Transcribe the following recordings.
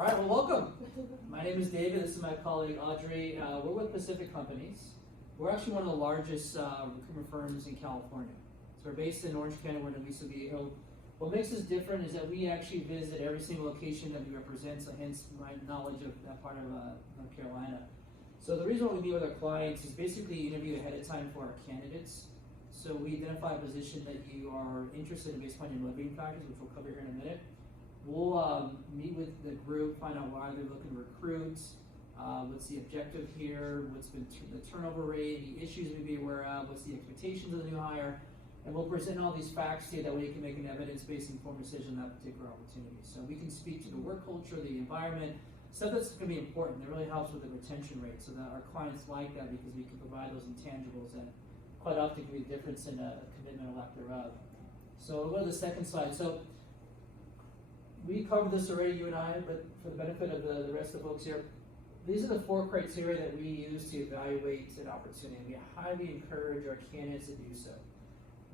All right, well, welcome. My name is David. This is my colleague Audrey. We're with Pacific Companies. We're actually one of the largest recruitment firms in California. So we're based in Orange County. We're in Aliso Viejo. What makes us different is that we actually visit every single location that we represent, so hence my knowledge of that part of North Carolina. So the reason why we meet with our clients is basically interview ahead of time for our candidates. So we identify a position that you are interested in based upon your motivating factors, which we'll cover here in a minute. We'll meet with the group, find out why they're looking to recruit, what's the objective here, what's been the turnover rate, any issues we be aware of, what's the expectations of the new hire, and we'll present all these facts to you, that way you can make an evidence-based informed decision on that particular opportunity. So we can speak to the work culture, the environment, stuff that's going to be important. That really helps with the retention rate, so that our clients like that because we can provide those intangibles that quite often can be the difference in a commitment or lack thereof. So we'll go to the second slide. So we covered this already, you and I, but for the benefit of the rest of the folks here, these are the 4 criteria that we use to evaluate an opportunity. We highly encourage our candidates to do so.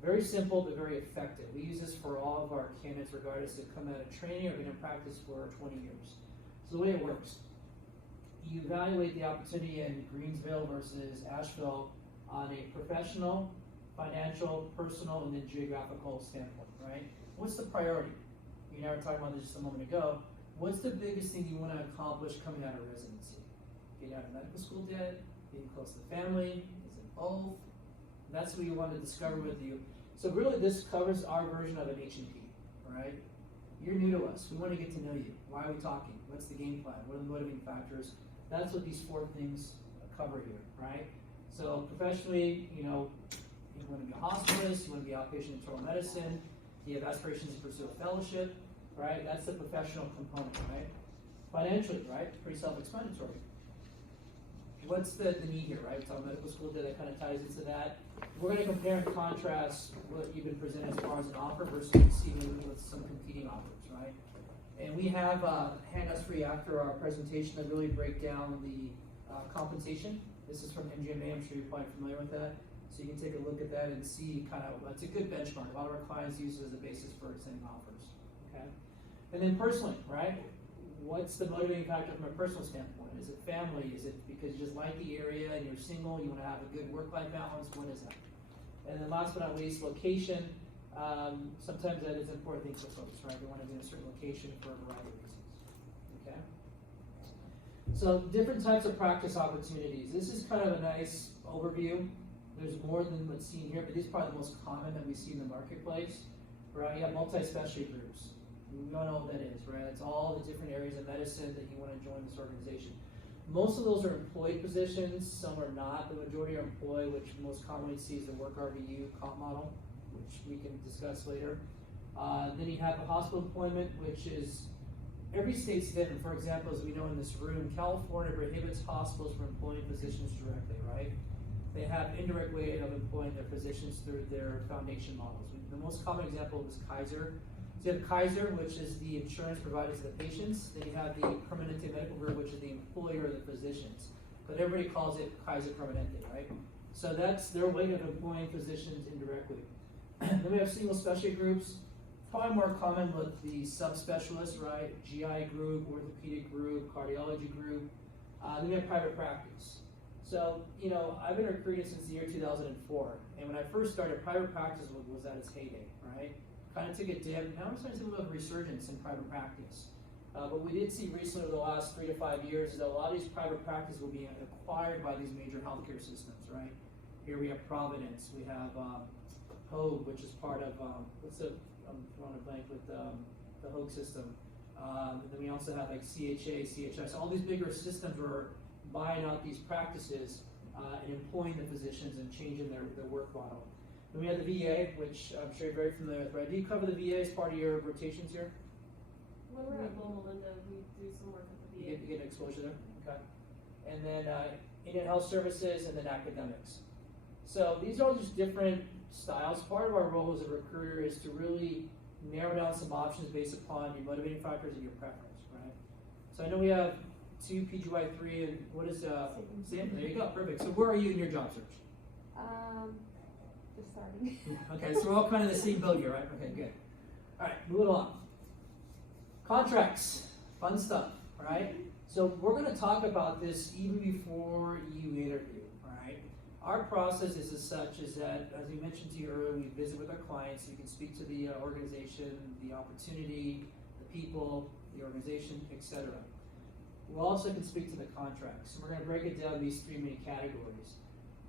Very simple, but very effective. We use this for all of our candidates, regardless if come out of training or been in practice for 20 years. So the way it works, you evaluate the opportunity in Greensville versus Asheville on a professional, financial, personal, and then geographical standpoint, right? What's the priority? You and I were talking about this just a moment ago. What's the biggest thing you want to accomplish coming out of residency? Getting out of medical school debt, being close to family, is it both? That's what we want to discover with you. So really this covers our version of an H&P, right? You're new to us. We want to get to know you. Why are we talking? What's the game plan? What are the motivating factors? That's what these 4 things cover here, right? So professionally, you want to be a hospitalist, you want to be outpatient internal medicine, you have aspirations to pursue a fellowship, right? That's the professional component, right? Financially, right? Pretty self-explanatory. What's the need here, right? It's all medical school that kind of ties into that. We're going to compare and contrast what you've been presented as far as an offer versus receiving with some competing offers, right? And we have hand-us free after our presentation that really break down the compensation. This is from MGMA. I'm sure you're quite familiar with that. So you can take a look at that and see kind of, it's a good benchmark. A lot of our clients use it as a basis for extending offers, okay? And then personally, right? What's the motivating factor from a personal standpoint? Is it family? Is it because you just like the area and you're single, you want to have a good work-life balance? What is that? And then last but not least, location. Sometimes that is an important thing for folks, right? They want to be in a certain location for a variety of reasons, okay? So different types of practice opportunities. This is kind of a nice overview. There's more than what's seen here, but these are probably the most common that we see in the marketplace, right? You have multi-specialty groups. We all know what that is, right? It's all the different areas of medicine that you want to join this organization. Most of those are employed positions, some are not. The majority are employed, which most commonly sees the work RVU comp model, which we can discuss later. Then you have the hospital employment, which is, every state's different. For example, as we know in this room, California prohibits hospitals from employing physicians directly, right? They have indirect way of employing their physicians through their foundation models. The most common example is Kaiser. So you have Kaiser, which is the insurance provided to the patients. Then you have the Permanente Medical Group, which is the employer of the physicians. But everybody calls it Kaiser Permanente, right? So that's their way of employing physicians indirectly. Then we have single specialty groups. Probably more common with the subspecialists, right? GI group, orthopedic group, cardiology group. Then we have private practice. So, I've been recruiting since the year 2004, and when I first started, private practice was at its heyday, right? Kind of took a dip. Now we're starting to see a little resurgence in private practice. But we did see recently over the last 3 to 5 years that a lot of these private practices will be acquired by these major healthcare systems, right? Here we have Providence, we have Hoag, which is part of, I'm drawing a blank with the Hoag system. Then we also have like CHA, CHS, all these bigger systems were buying out these practices and employing the physicians and changing their work model. Then we have the VA, which I'm sure you're very familiar with, right? Do you cover the VA as part of your rotations here? When we're at Loma Linda, we do some work at the VA. You get exposure there? Okay. And then Indian Health Services and then academics. So these are all just different styles. Part of our role as a recruiter is to really narrow down some options based upon your motivating factors and your preference, right? So I know we have 2 PGY3 and what is Sam? There you go, perfect. So where are you in your job search? Just starting. Okay, so we're all kind of in the same boat here, right? Okay, good. All right, moving along. Contracts, fun stuff. right? So we're going to talk about this even before you interview, right? Our process is as such is that, as we mentioned to you earlier, we visit with our clients. So you can speak to the organization, the opportunity, the people, the organization, etc. We also can speak to the contracts. So we're going to break it down in these three main categories.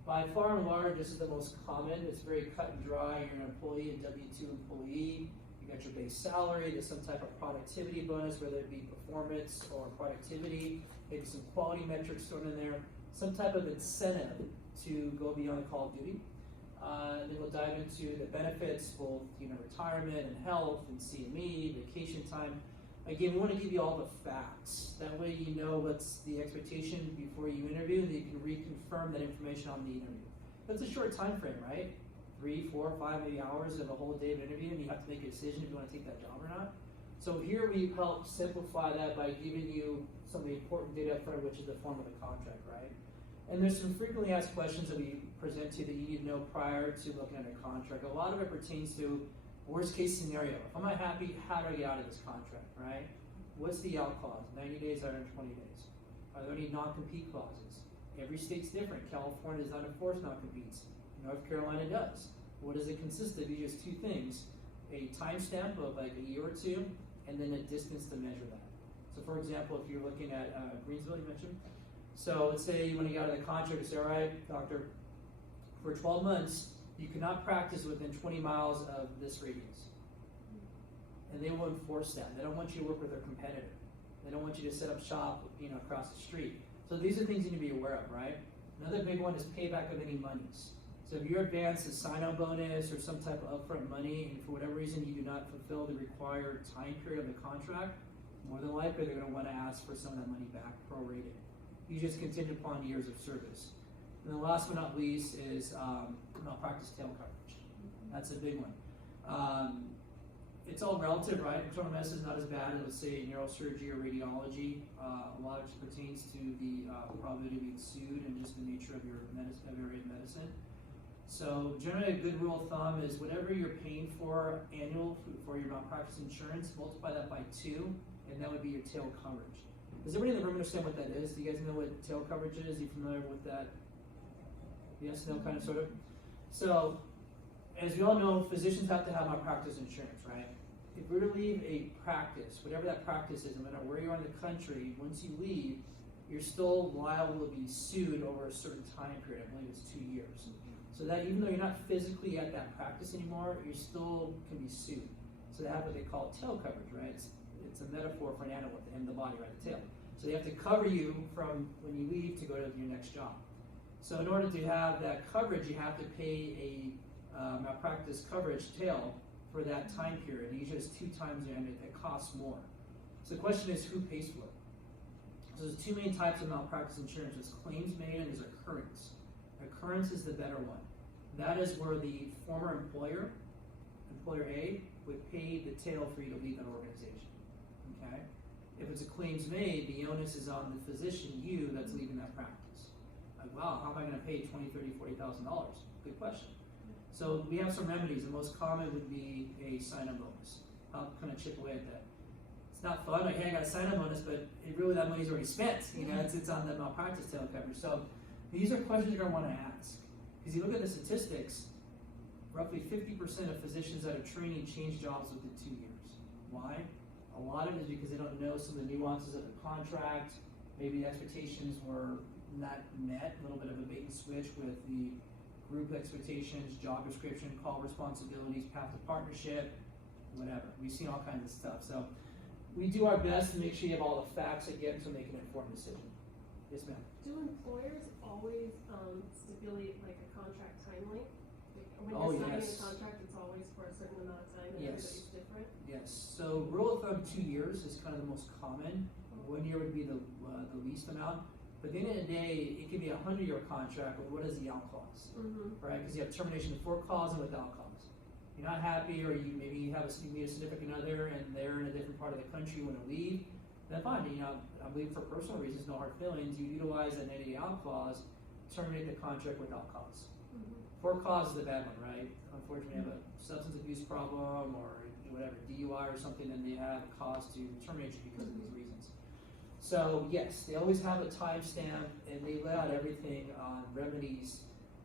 By far and large, this is the most common. It's very cut and dry. You're an employee, a W-2 employee. You got your base salary. There's some type of productivity bonus, whether it be performance or productivity. Maybe some quality metrics thrown in there. Some type of incentive to go beyond call of duty. And then we'll dive into the benefits, both retirement and health and CME, vacation time. Again, we want to give you all the facts. That way you know what's the expectation before you interview, and you can reconfirm that information on the interview. That's a short time frame, right? 3, 4, 5, maybe hours of a whole day of interview, and you have to make a decision if you want to take that job or not. So here we help simplify that by giving you some of the important data up front, which is the form of the contract, right? And there's some frequently asked questions that we present to you that you need to know prior to looking at a contract. A lot of it pertains to worst case scenario. If I'm not happy, how do I get out of this contract, right? What's the out clause? 90 days, 120 days. Are there any non-compete clauses? Every state's different. California does not enforce non-competes. North Carolina does. What does it consist of? Usually just two things. A timestamp of like a year or two, and then a distance to measure that. So for example, if you're looking at Greensville, you mentioned. So let's say you want to get out of the contract and say, all right, doctor, for 12 months, you cannot practice within 20 miles of this radius. And they will enforce that. They don't want you to work with their competitor. They don't want you to set up shop, across the street. So these are things you need to be aware of, right? Another big one is payback of any monies. So if you advance a sign-on bonus or some type of upfront money, and for whatever reason you do not fulfill the required time period of the contract, more than likely they're going to want to ask for some of that money back prorated. You just continue upon years of service. And then last but not least is malpractice tail coverage. That's a big one. It's all relative, right? Internal medicine is not as bad as, let's say, neurosurgery or radiology. A lot of it pertains to the probability of being sued and just the nature of your area of medicine. So generally a good rule of thumb is whatever you're paying for annual for your malpractice insurance, multiply that by 2, and that would be your tail coverage. Does everybody in the room understand what that is? Do you guys know what tail coverage is? Are you familiar with that? Yes, no, kind of, sort of. So, as we all know, physicians have to have malpractice insurance, right? If we're to leave a practice, whatever that practice is, no matter where you are in the country, once you leave, you're still liable to be sued over a certain time period. I believe it's 2 years. So that even though you're not physically at that practice anymore, you still can be sued. So they have what they call tail coverage, right? It's a metaphor for an animal at the end of the body, right? The tail. So they have to cover you from when you leave to go to your next job. So in order to have that coverage, you have to pay a malpractice coverage tail for that time period. Usually it's 2 times and it costs more. So the question is, who pays for it? So there's 2 main types of malpractice insurance. There's claims made and there's occurrence. Occurrence is the better one. That is where the former employer A, would pay the tail for you to leave that organization. Okay? If it's a claims made, the onus is on the physician, you, that's leaving that practice. Like, wow, how am I going to pay $20,000, $30,000, $40,000? Good question. So we have some remedies. The most common would be a sign-on bonus. I'll kind of chip away at that. It's not fun. Like, hey, I got a sign-on bonus, but that money's already spent. It's on the malpractice tail coverage. So these are questions you're going to want to ask. Because you look at the statistics, roughly 50% of physicians that are training change jobs within 2 years. Why? A lot of it is because they don't know some of the nuances of the contract. Maybe the expectations were not met, a little bit of a bait and switch with the group expectations, job description, call responsibilities, path to partnership, whatever. We've seen all kinds of stuff. So we do our best to make sure you have all the facts again to make an informed decision. Yes, ma'am. Do employers always stipulate like a contract time length? When Oh, you're signing yes. a contract, it's always for a certain amount of time and Yes. everybody's different? Yes. So rule of thumb, 2 years is kind of the most common. 1 year would be the least amount. But at the end of the day, it could be a 100-year contract with what is the out clause, right? Because you have termination before cause and without cause. You're not happy, or you meet a significant other and they're in a different part of the country, you want to leave, then fine. I believe for personal reasons, no hard feelings, you utilize that 90-day out clause, terminate the contract without cause. For cause is the bad one, right? Unfortunately, you have a substance abuse problem or whatever, DUI or something, then they have a cause to terminate you because of these reasons. So yes, they always have a timestamp, and they lay out everything on remedies.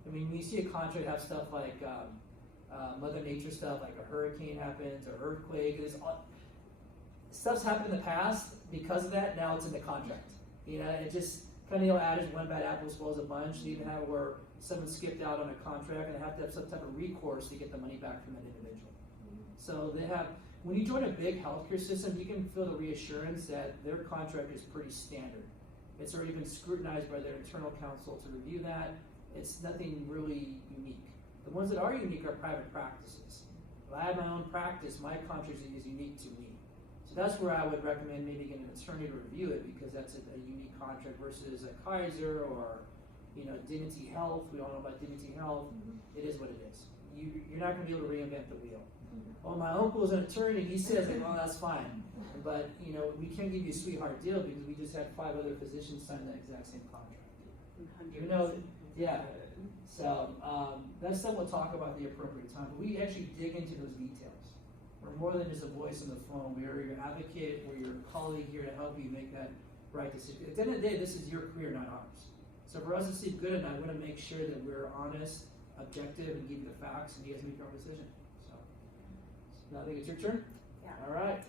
I mean, when you see a contract have stuff like Mother Nature stuff, like a hurricane happens or earthquake, stuff's happened in the past. Because of that, now it's in the contract. You know, it just kind of adage, one bad apple spoils a bunch. You even have it where someone skipped out on a contract and they have to have some type of recourse to get the money back from that individual. So they have, when you join a big healthcare system, you can feel the reassurance that their contract is pretty standard. It's already been scrutinized by their internal counsel to review that. It's nothing really unique. The ones that are unique are private practices. If I have my own practice, my contract is unique to me. So that's where I would recommend maybe getting an attorney to review it, because that's a unique contract versus a Kaiser or, you know, Dignity Health. We all know about Dignity Health. It is what it is. You're not going to be able to reinvent the wheel. Well, my uncle's an attorney, he says, like, well, that's fine. But, you know, we can't give you a sweetheart deal because we just had 5 other physicians sign the exact same contract. You know, yeah. So that's something we'll talk about at the appropriate time. But we actually dig into those details. We're more than just a voice on the phone. We are your advocate. We're your colleague here to help you make that right decision. At the end of the day, this is your career, not ours. So for us to sleep good at night, we want to make sure that we're honest, objective, and give you the facts, and you guys make your own decision. So now I think it's your turn. Yeah. All right.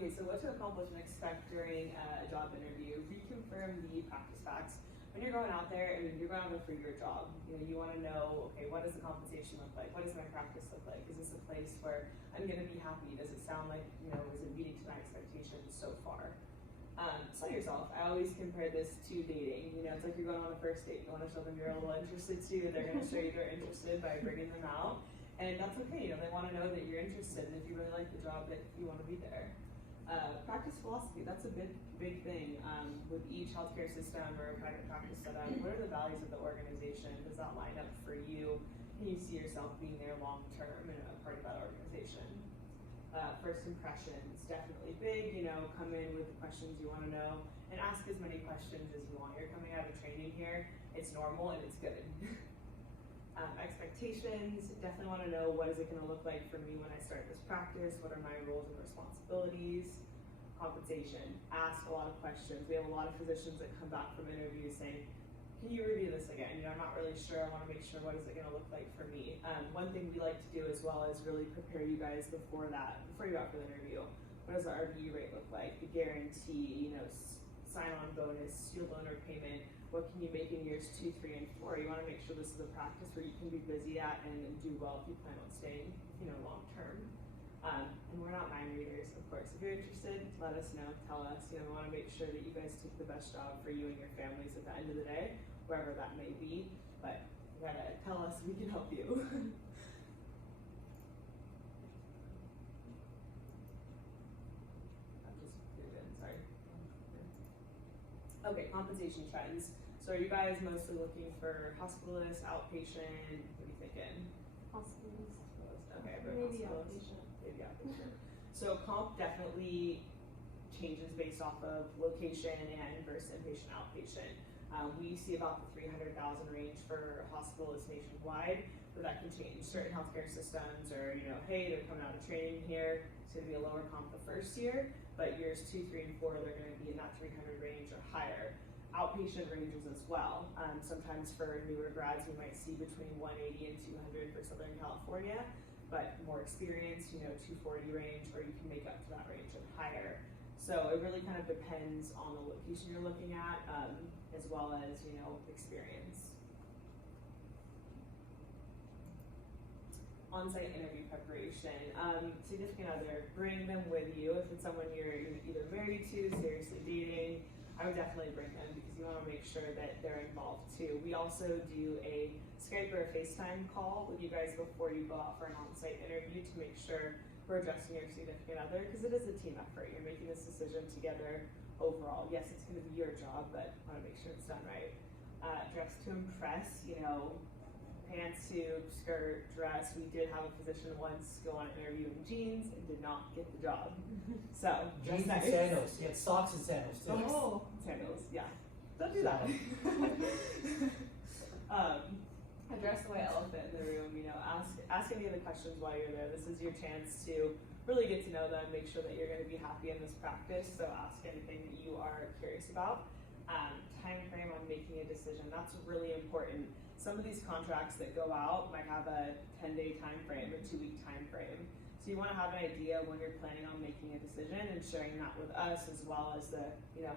Okay, so what to accomplish and expect during a job interview. Reconfirm the practice facts. When you're going out there, I mean, you're going out there for your job. You know, you want to know, okay, what does the compensation look like? What does my practice look like? Is this a place where I'm going to be happy? Does it sound like, you know, is it meeting to my expectations so far? Sell yourself. I always compare this to dating. You know, it's like you're going on a first date. You want to show them you're a little interested too. They're going to show you they're interested by bringing them out. And that's okay. You know, they want to know that you're interested and if you really like the job, that you want to be there. Practice philosophy, that's a big thing. With each healthcare system or private practice setup, what are the values of the organization? Does that line up for you? Can you see yourself being there long term and a part of that organization? First impressions, definitely big. You know, come in with the questions you want to know and ask as many questions as you want. You're coming out of training here, it's normal and it's good. Expectations, definitely want to know what is it going to look like for me when I start this practice, what are my roles and responsibilities. Compensation, ask a lot of questions. We have a lot of physicians that come back from interviews saying, can you review this again? You know, I'm not really sure, I want to make sure what is it going to look like for me. One thing we like to do as well is really prepare you guys before you go out for the interview. What does the RVU rate look like? The guarantee, you know, sign-on bonus, student loan repayment. What can you make in years 2, 3, and 4? You want to make sure this is a practice where you can be busy at and do well if you plan on staying, you know, long term. And we're not mind readers, of course. If you're interested, let us know, tell us. You know, we want to make sure that you guys take the best job for you and your families at the end of the day, wherever that may be. But you gotta tell us, we can help you. Okay, compensation trends. So are you guys mostly looking for hospitalist, outpatient? What are you thinking? Hospitals. Okay, Maybe hospitalist. outpatient. Maybe outpatient. So comp definitely changes based off of location and versus inpatient, outpatient. We see about the 300,000 range for hospitalists nationwide, but that can change. Certain healthcare systems are, you know, hey, they're coming out of training here, it's going to be a lower comp the first year, but years 2, 3, and 4, they're going to be in that 300 range or higher. Outpatient ranges as well. Sometimes for newer grads, we might see between 180 and 200 for Southern California, but more experienced, you know, 240 range, or you can make up to that range and higher. So it really kind of depends on the location you're looking at, as well as, you know, experience. On-site interview preparation. Significant other, bring them with you. If it's someone you're either married to, seriously dating, I would definitely bring them because you want to make sure that they're involved too. We also do a Skype or a FaceTime call with you guys before you go out for an on-site interview to make sure we're addressing your significant other, because it is a team effort. You're making this decision together overall. Yes, it's going to be your job, but I want to make sure it's done right. Dress to impress, you know, pantsuit, skirt, dress. We did have a physician once go on an interview in jeans and did not get the job. So, Jeans dress and nice. sandals. He had socks and sandals too. Oh, sandals, yeah. Don't do that. Address the white elephant in the room, you know, ask any of the questions while you're there. This is your chance to really get to know them, make sure that you're going to be happy in this practice. So ask anything that you are curious about. Time frame on making a decision, that's really important. Some of these contracts that go out might have a 10-day time frame, a 2-week time frame. So you want to have an idea when you're planning on making a decision and sharing that with us as well as the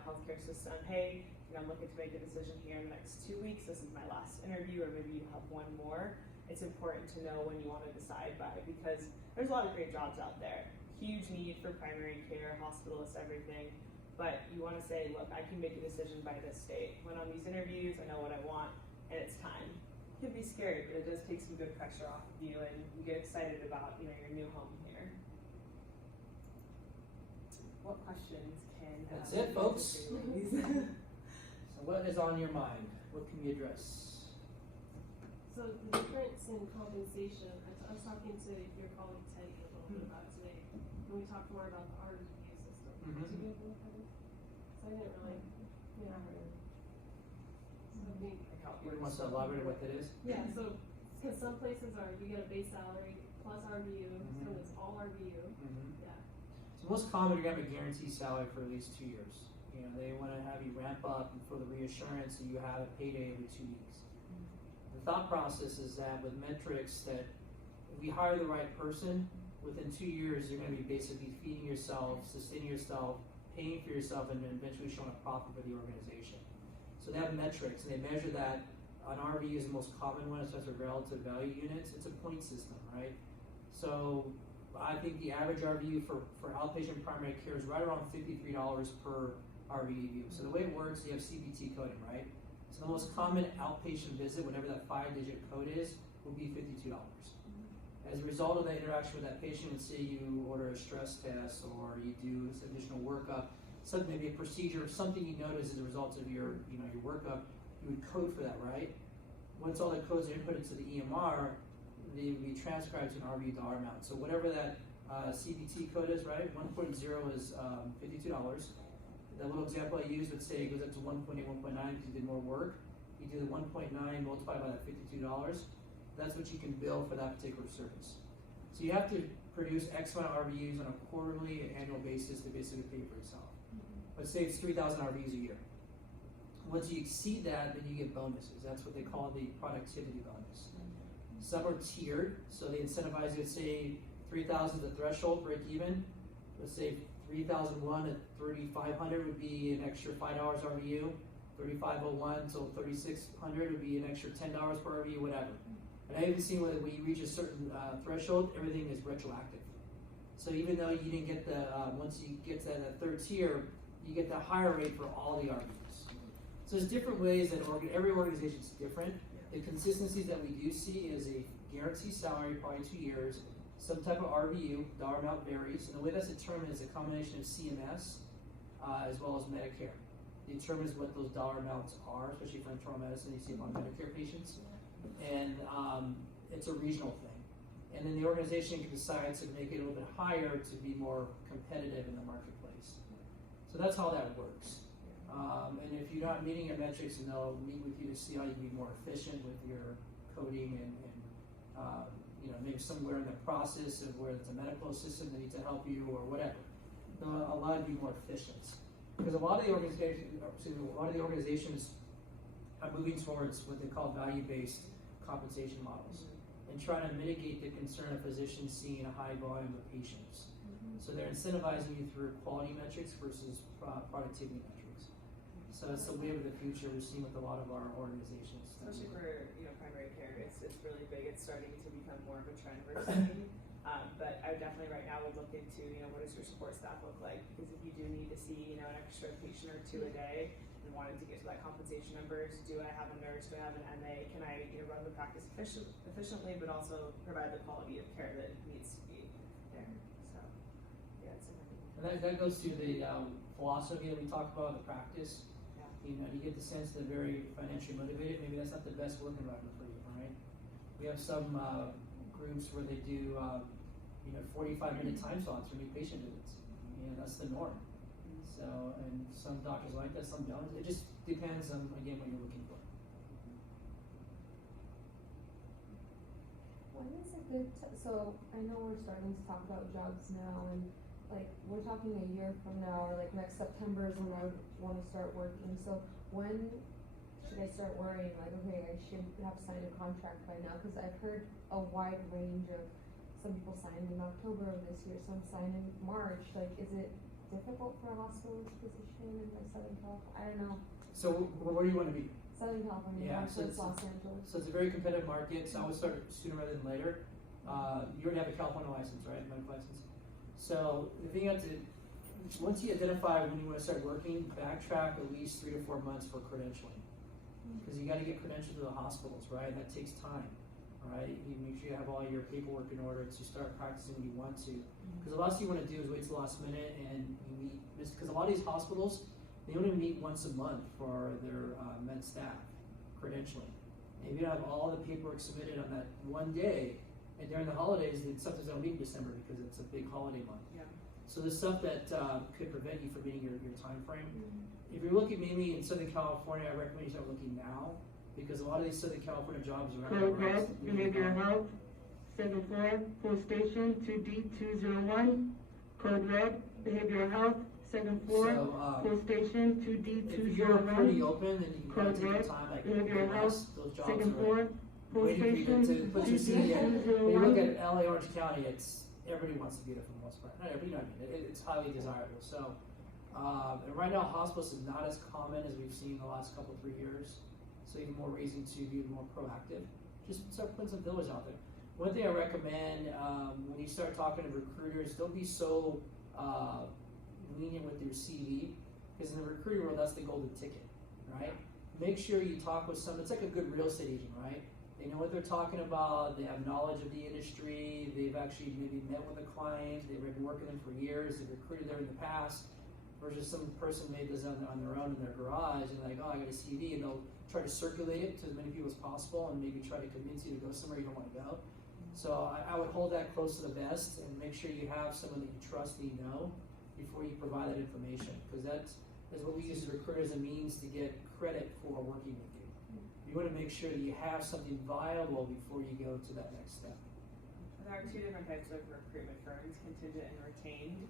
healthcare system. Hey, I'm looking to make a decision here in the next 2 weeks. This is my last interview, or maybe you have one more. It's important to know when you want to decide by, because there's a lot of great jobs out there. Huge need for primary care, hospitalists, everything. But you want to say, look, I can make a decision by this date. When on these interviews, I know what I want, and it's time. It can be scary, but it does take some good pressure off of you, and you get excited about your new home here. What questions can? That's it, folks. So what is on your mind? What can we address? So the difference in compensation, I was talking to your colleague Teddy a little bit about it today, and we talked more about the RVU system. Mhm. Did you guys look at it? So I didn't really, So I think, You want to elaborate what that is? yeah, so, because some places are, you get a base salary plus RVU, Mhm. so it's all RVU, Mm-hmm. yeah. So most common, you're gonna have a guaranteed salary for at least 2 years. They want to have you ramp up for the reassurance that you have a payday every 2 weeks. The thought process is that with metrics, that if we hire the right person, within 2 years, you're going to be basically feeding yourself, sustaining yourself, paying for yourself, and then eventually showing a profit for the organization. So they have metrics, and they measure that. An RVU is the most common one, especially relative value units. It's a point system, right? So I think the average RVU for outpatient primary care is right around $53 per RVU. So the way it works, you have CPT coding, right? So the most common outpatient visit, whatever that 5-digit code is, will be $52. As a result of that interaction with that patient, let's say you order a stress test or you do some additional workup, something, maybe a procedure, something you notice as a result of your workup, you would code for that, right? Once all that codes are inputted to the EMR, they would be transcribed to an RVU dollar amount. So whatever that CPT code is, right? 1.0 is $52. That little example I used would say it goes up to 1.8, 1.9 because you did more work. You do the 1.9 multiplied by that $52. That's what you can bill for that particular service. So you have to produce X amount of RVUs on a quarterly and annual basis to basically pay for yourself. Let's say it's 3,000 RVUs a year. Once you exceed that, then you get bonuses. That's what they call the productivity bonus. Some are tiered, so they incentivize you. Let's say 3,000 is the threshold, break even. Let's say 3,001 at 3,500 would be an extra $5 RVU. 3,501 till 3,600 would be an extra $10 per RVU, whatever. And I even seen when you reach a certain threshold, everything is retroactive. So even though you didn't get the, once you get to that third tier, you get the higher rate for all the RVUs. So there's different ways that every organization is different. The consistencies that we do see is a guaranteed salary, probably 2 years, some type of RVU, dollar amount varies, and the way that's determined is a combination of CMS as well as Medicare. It determines what those dollar amounts are, especially for internal medicine, you see on Medicare patients. And it's a regional thing. And then the organization can decide to make it a little bit higher to be more competitive in the marketplace. So that's how that works. And if you're not meeting your metrics, then they'll meet with you to see how you can be more efficient with your coding and maybe somewhere in the process of where it's a medical assistant that needs to help you or whatever. They'll allow you to be more efficient. Because a lot of the organizations are moving towards what they call value-based compensation models and trying to mitigate the concern of physicians seeing a high volume of patients. So they're incentivizing you through quality metrics versus productivity metrics. So it's the way of the future we're seeing with a lot of our organizations. Especially for primary care, it's really big. It's starting to become more of a trend we're seeing. But I definitely right now would look into what does your support staff look like, because if you do need to see an extra patient or two a day and wanting to get to that compensation numbers, do I have a nurse? Do I have an MA? Can I run the practice efficiently, but also provide the quality of care that needs to be there? So yeah, it's And that goes to the philosophy that we talked about in the practice. Yeah. You get the sense that they're very financially motivated. Maybe that's not the best work environment for you, right? We have some groups where they do 45-minute time slots for new patient visits. That's the norm. So, and some doctors like that, some don't. It just depends on, again, what you're looking for. When is a good so I know we're starting to talk about jobs now, and like, we're talking a year from now, or like next September is when I wanna start working, so when should I start worrying, like, okay, I should have signed a contract by now, cause I've heard a wide range of, some people signed in October of this year, some signed in March, like, is it difficult for a hospitalist position in like Southern California? I don't know, So where do you want to be? Southern California, Yeah, not so just it's- Los Angeles. So it's a very competitive market, so I would start sooner rather than later. You already have a California license, right, medical license? So the thing you have to, once you identify when you wanna start working, backtrack at least 3 to 4 months for credentialing. Cause you gotta get credentialed to the hospitals, right, that takes time, right? You make sure you have all your paperwork in order to start practicing when you want to. Cause the last thing you wanna do is wait till the last minute and you meet, cause a lot of these hospitals, they only meet once a month for their med staff credentialing. And if you don't have all the paperwork submitted on that one day, and during the holidays, then sometimes they don't meet in December because it's a big holiday month. Yeah. So there's stuff that could prevent you from meeting your time frame. If you're looking mainly in Southern California, I recommend you start looking now, because a lot of these Southern California jobs are Code red, behavioral health, 7-4, police station, 2D201. Code red, behavioral health, 7-4, So, police station, if you're pretty 2D201. open, then you can Code take your red, time, like behavioral everyone health, else, those jobs are 2nd-4, police waiting for you station, to put your CV in. When you look 2D201. at LA, Orange County, it's, everybody wants to be there for the most part. Not everybody, you know what I mean, it's highly desirable, so. And right now, hospice is not as common as we've seen the last couple, 3 years. So even more reason to be more proactive. Just start putting some fillers out there. One thing I recommend, when you start talking to recruiters, don't be so, lenient with your CV, because in the recruiting world, that's the golden ticket, right? Make sure you talk with someone, it's like a good real estate agent, right? They know what they're talking about, they have knowledge of the industry, they've actually maybe met with a client, they've been working with them for years, they've recruited there in the past, versus some person made this on their own in their garage, and like, oh, I got a CV, and they'll try to circulate it to as many people as possible, and maybe try to convince you to go somewhere you don't want to go. So I would hold that close to the vest, and make sure you have someone that you trust, that you know, before you provide that information, because that's what we use as recruiters as a means to get credit for working with you. You want to make sure that you have something viable before you go to that next step. There are two different types of recruitment firms, contingent and retained.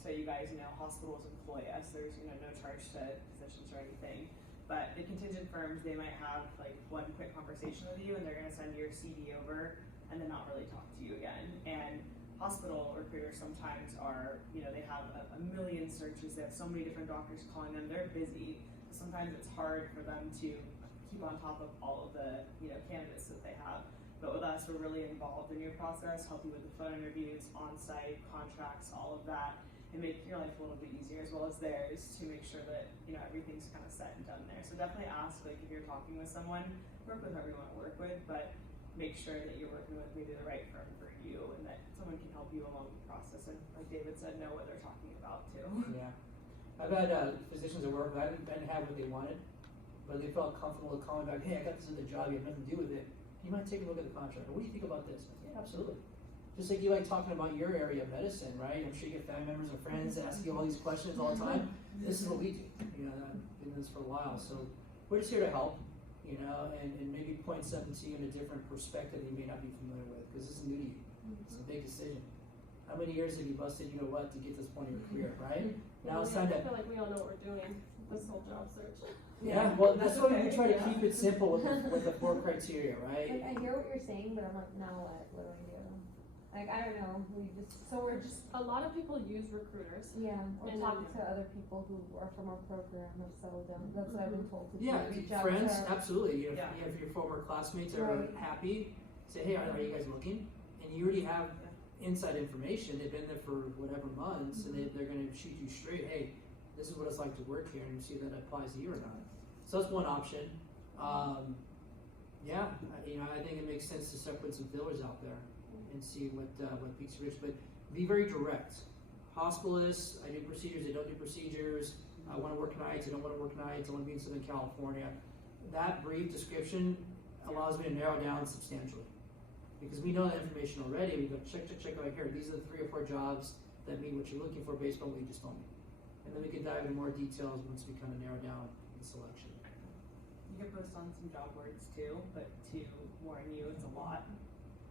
So you guys know hospitals employ us. There's no charge to physicians or anything. But the contingent firms, they might have like one quick conversation with you, and they're going to send your CV over and then not really talk to you again. And hospital recruiters sometimes are, they have a million searches. They have so many different doctors calling them. They're busy. Sometimes it's hard for them to keep on top of all of the candidates that they have. But with us, we're really involved in your process, help you with the phone interviews, on-site contracts, all of that, and make your life a little bit easier as well as theirs to make sure that everything's kind of set and done there. So definitely ask, like, if you're talking with someone, work with whoever you want to work with, but make sure that you're working with maybe the right firm for you and that someone can help you along the process. And like David said, know what they're talking about too. Yeah, I've had physicians at work that I didn't have what they wanted, but they felt comfortable calling back. Hey, I got this in the job. You have nothing to do with it. You might take a look at the contract. What do you think about this? Yeah, absolutely. Just like you like talking about your area of medicine, right? I'm sure you get family members or friends asking you all these questions all the time. This is what we do. I've been doing this for a while, so we're just here to help, and maybe point something to you in a different perspective you may not be familiar with, because this is new to you. It's a big decision. How many years have you busted, to get to this point in your career, right? Now it's time to. I feel like we all know what we're doing. This whole job search. Yeah, well, that's why we try to keep it simple with the 4 criteria, right? Like, I hear what you're saying, but I'm like, now what do I do? Like, I don't know, we're just, A lot of people use recruiters. yeah, or And talk then- to other people who are from our program or settled down, that's what I've been told to do. Yeah, Reach out friends, to- absolutely. Yeah. If your former classmates are Right. happy, say, hey, are you guys looking? And you already have inside information. They've been there for whatever months, and they're going to shoot you straight. Hey, this is what it's like to work here, and see if that applies to you or not. So that's one option. I think it makes sense to start putting some fillers out there and see what piques your interest. But be very direct. Hospitalists, I do procedures, I don't do procedures. I want to work nights, I don't want to work nights. I want to be in Southern California. That brief description allows me to narrow down substantially, because we know that information already. We go check right here. These are the 3 or 4 jobs that meet what you're looking for based on what you just told me. And then we can dive into more details once we kind of narrow down the selection. You can post on some job boards too, but to warn you, it's a lot.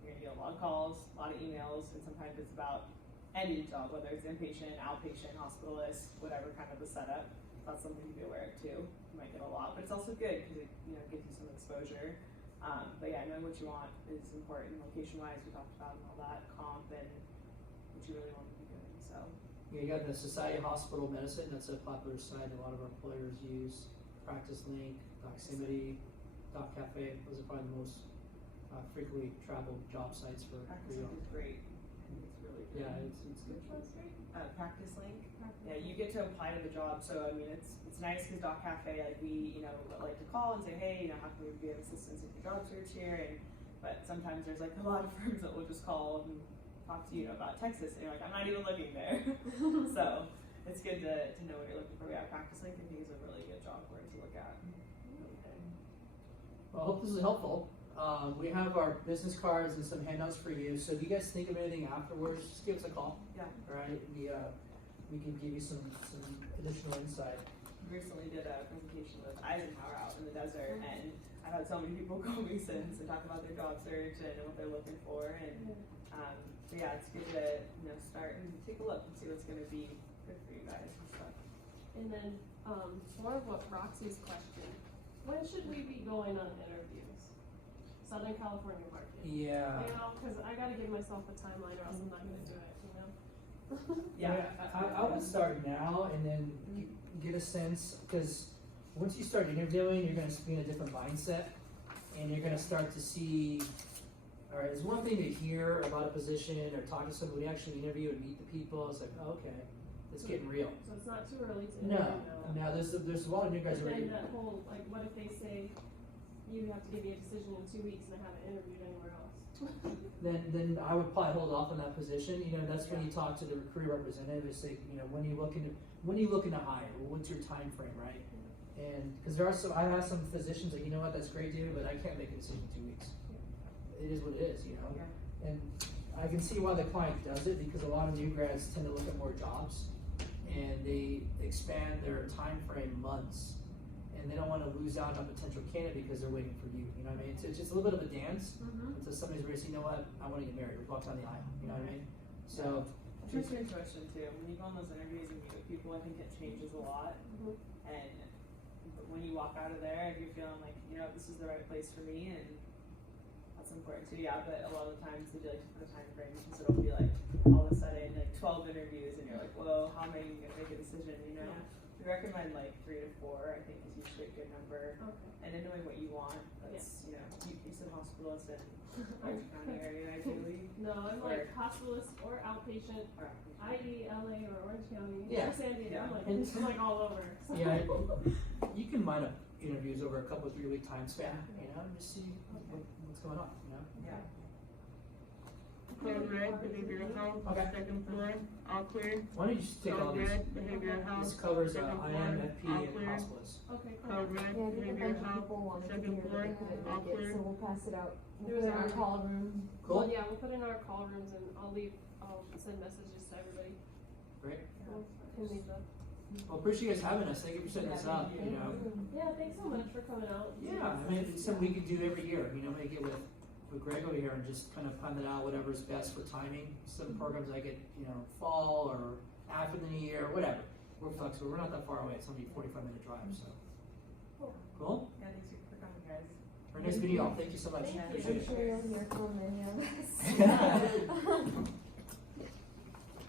You're gonna get a lot of calls, a lot of emails, and sometimes it's about any job, whether it's inpatient, outpatient, hospitalist, whatever kind of the setup. That's something to be aware of too. You might get a lot, but it's also good because it gives you some exposure. But yeah, knowing what you want is important. Location-wise, we talked about and all that, comp and what you really want to be doing. So You got the Society of Hospital Medicine. That's a popular site a lot of our employers use. Practice Link, Doximity, Doc Cafe. Those are probably the most frequently traveled job sites for practice you. link is great. It's really good. Yeah, it's good. Which one's great? Practice link. Yeah, you get to apply to the job. So I mean, it's nice because Doc Cafe, like we like to call and say, hey, how can we be of assistance with your job search here? But sometimes there's like a lot of firms that will just call and talk to you about Texas, and you're like, I'm not even looking there. So it's good to know what you're looking for. Yeah, Practice Link I think is a really good job board to look at. Okay. Well, I hope this is helpful. We have our business cards and some handouts for you. So if you guys think of anything afterwards, just give us a call. Yeah. All right. We can give you some additional insight. We recently did a presentation with Eisenhower out in the desert, and I've had so many people call me since and talk about their job search and what they're looking for. And so yeah, it's good to start and take a look and see what's going to be good for you guys and stuff. And then, more of what Roxy's question, when should we be going on interviews? Southern California market. Yeah. Cause I gotta give myself a timeline or else I'm not gonna do it, Yeah. I would start now and then get a sense, because once you start interviewing, you're going to be in a different mindset, and you're going to start to see. All right, it's one thing to hear about a position or talk to somebody, actually interview and meet the people. It's like, oh, okay, it's getting real. So it's not too early to No, interview now. there's a lot of new guys But already. then that whole, like, what if they say, you have to give me a decision in 2 weeks and I haven't interviewed anywhere else? Then I would probably hold off on that position. That's when you talk to the recruiter representative and say, when are you looking to hire? Well, what's your time frame, right? And because I have some physicians that, what, that's great, David, but I can't make a decision in 2 weeks. It is what it is, Yeah. And I can see why the client does it, because a lot of new grads tend to look at more jobs, and they expand their time frame months, and they don't want to lose out on a potential candidate because they're waiting for you. You know what I mean? It's just a little bit of a dance until somebody's ready to say, you know what, I want to get married, or walk down the aisle. You know what I mean? So. Trust your intuition too. When you go on those interviews and meet with people, I think it changes a lot. And when you walk out of there, if you're feeling like, this is the right place for me, and that's important too. Yeah, but a lot of the times they do like to put a time frame, because it'll be like all of a sudden like 12 interviews, and you're like, whoa, how am I even gonna make a decision? Yeah. We recommend like 3 to 4. I think is usually a good number. Okay. And then knowing what you want. That's you said hospitalist in Orange County area ideally. No, I'm like hospitalist or outpatient, Or i.e. LA or Orange County, Yeah. or San Diego. Yeah. I'm like all over. So. Yeah, you can line up interviews over a couple of 3-week time span, and just see what's going on, Yeah. Code red, behavioral health, Okay. second floor, all clear. Why don't you just take all Code these? red, behavioral health, This covers second floor, IMFP all and clear. hospitalists. Okay, cool. Code red, Yeah, I think a behavioral bunch of health, people wanted to second hear, but floor, they couldn't all make it, clear. so we'll pass it out. There We'll was put it in our a- call room. Cool. Well, yeah, we'll put in our call rooms and I'll send messages to everybody. Great. Can leave them. Well, appreciate you guys having us. Thank you for setting this up. thank Yeah, thanks so much for coming out. Yeah, I mean, it's something we could do every year. Make it with Greg over here and just kind of find it out whatever's best for timing. Some programs I get, fall or after the new year, whatever. We're flexible. We're not that far away. It's only a 45-minute drive, so. Cool. Yeah, thanks for coming, guys. Our next video. Thank you so much. Thank you. Appreciate I'm it. sure you'll hear from many of us.